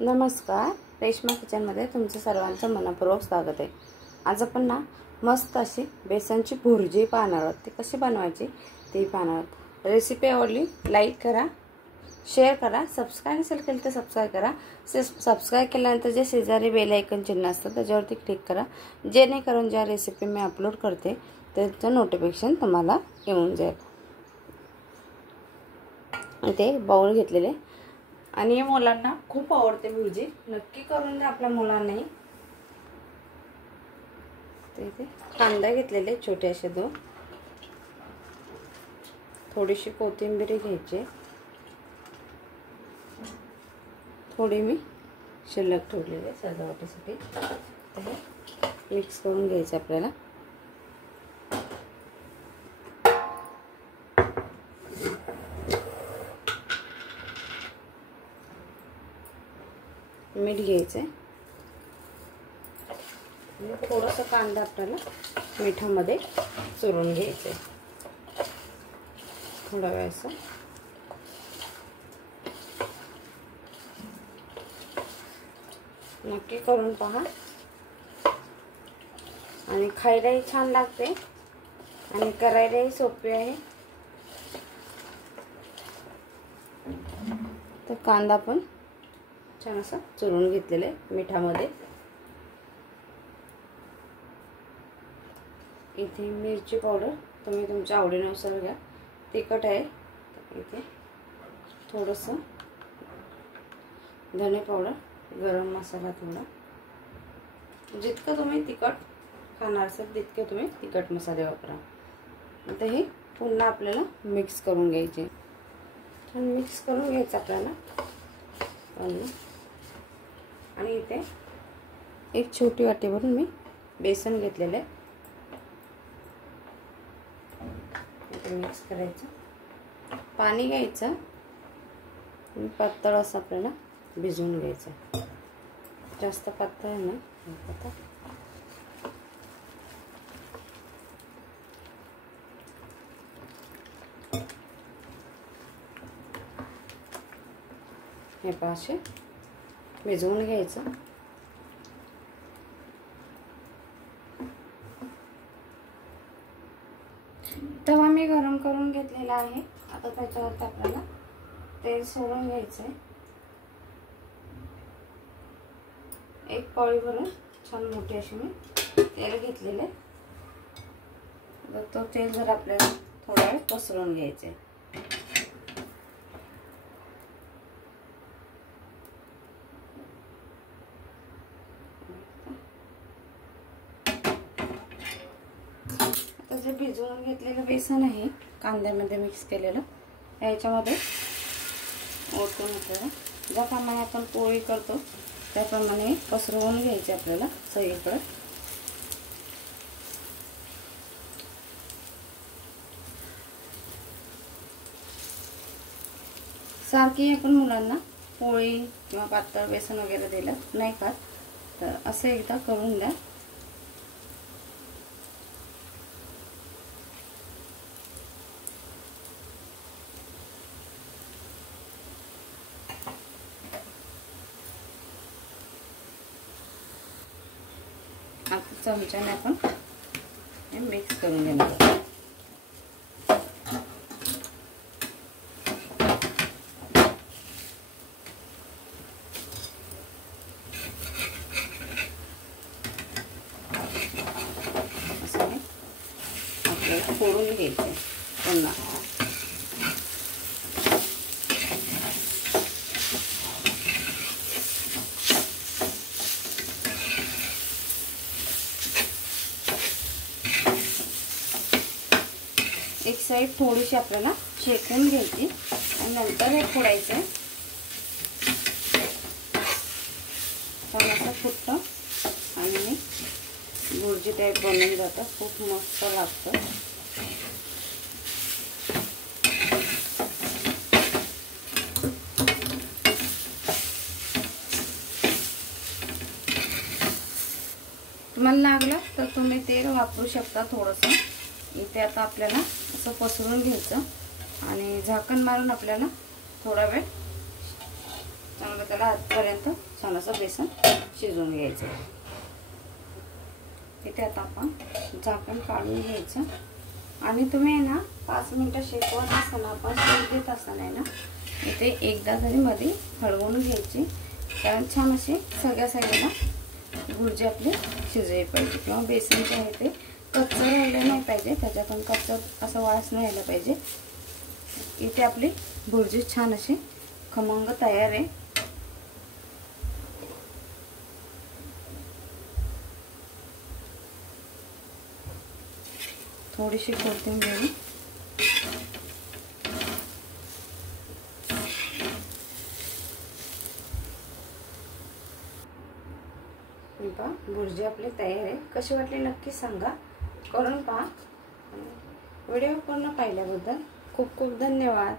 नमस्कार, रेश्मा किचनमध्ये तुमचं सर्वांचं मनपूर्वक स्वागत आहे। आज आपण ना मस्त अशी बेसनची भुर्जी पाहणार आहोत। ती कशी बनवायची ते पाहणार आहोत। रेसिपी आवडली लाईक करा, शेअर करा, सबस्क्राइब नसेल केलं तर सबस्क्राइब करा। सबस्क्राइब केल्यानंतर जे शेजारी बेल आयकॉन चिन्ह असतं त्याच्यावरती क्लिक करा, जेणेकरून ज्या रेसिपी मी अपलोड करते त्याचं नोटिफिकेशन तुम्हाला येऊन जाईल। इथे बाउल घेतलेले आणि मुलांना खूप आवडते भुर्जी, नक्की करून द्या आपल्या मुलांनाही। इथे कांदा घेतलेले छोटे असे दोन, थोडीशी कोथिंबीर घ्यायची, थोडी मी शिल्लक ठेवलेली सजावटीसाठी। मिक्स करून घ्यायचं आपल्याला। मीठ घ्यायचं आणि थोडासा कांदा आपल्याला मिठामध्ये चुरून घ्यायचं थोडा वेळाचं। नक्की करून पहा आणि खायलाही छान लागते आणि करायलाही सोपे आहे। तर कांदा पण छान असा चुरून घेतलेला आहे मिठामध्ये। इथे मिरची पावडर तुम्ही तुमच्या आवडीनुसार घ्या, तिखट आहे इथे थोडंसं धने पावडर, गरम मसाला थोडा, जितकं तुम्ही तिखट खाणार असाल तितके तुम्ही तिखट मसाले वापरा। आता हे पुन्हा आपल्याला मिक्स करून घ्यायचे, छान मिक्स करून घ्यायचं आपल्याला। आणि इथे एक छोटी वाटी भरून मी बेसन घेतलेले आहे, इथे मिक्स करायचं। पाणी घ्यायचं आणि पातळ असं आपल्याला भिजवून घ्यायचं, जास्त पातळ नाही। हे पाशे भिजवून घ्यायचं। तवा मी गरम करून घेतलेला आहे। आता त्याच्यावर आपल्याला तेल सोडून घ्यायचं आहे। एक पळी भरून छान मोठी अशी मी तेल घेतलेले, तो तेल जर आपल्याला थोडा वेळ पसरवून घ्यायचे। जे भिजवून घेतलेलं बेसन आहे कांद्यामध्ये मिक्स केलेलं, याच्यामध्ये ओतून आपल्याला ज्याप्रमाणे आपण पोळी करतो त्याप्रमाणे पसरवून घ्यायचे आपल्याला सगळीकडे। सारखी आपण मुलांना पोळी किंवा पातळ बेसन वगैरे दिलं नाही खात, तर असं एकदा करून द्या। आता चमच्याने आपण हे मिक्स करून घेणार। असं आपल्याला फोडून घ्यायचं पुन्हा। एक साइड थोडीशी आपल्याला शेकून घ्यायची आणि नंतर हे फोडायचं। छान असं फुटतं आणि भुर्जी टाईप बनवून जातं, खूप मस्त लागतं। तुम्हाला लागलं तर तुम्ही तेल वापरू शकता थोडंसं। इथे आता आपल्याला असं पसरवून घ्यायचं आणि झाकण मारून आपल्याला थोडा वेळ चांगलं त्याला आतपर्यंत छान असं बेसन शिजवून घ्यायचं. इथे आता आपण झाकण काढून घ्यायचं आणि तुम्ही ना 5 मिनिटं शेकवत असताना, आपण शेक देत असताना ना इथे एकदा तरी मध्ये हलवून घ्यायची, कारण छान अशी सगळ्या साईडला भुर्जी आपली शिजली पाहिजे, किंवा बेसन जे आहे ते कच्चं राहिलं नाही पाहिजे, त्याच्यातून कच्चं असं वास नाही यायला पाहिजे. इथे आपली भुर्जी छान अशी खमंग तयार आहे. थोडीशी कोथिंबीर, भुर्जी आपली तयार आहे. कशी वाटली नक्की सांगा, करून पहा. व्हिडिओ पूर्ण पाहिल्याबद्दल खूप खूप धन्यवाद.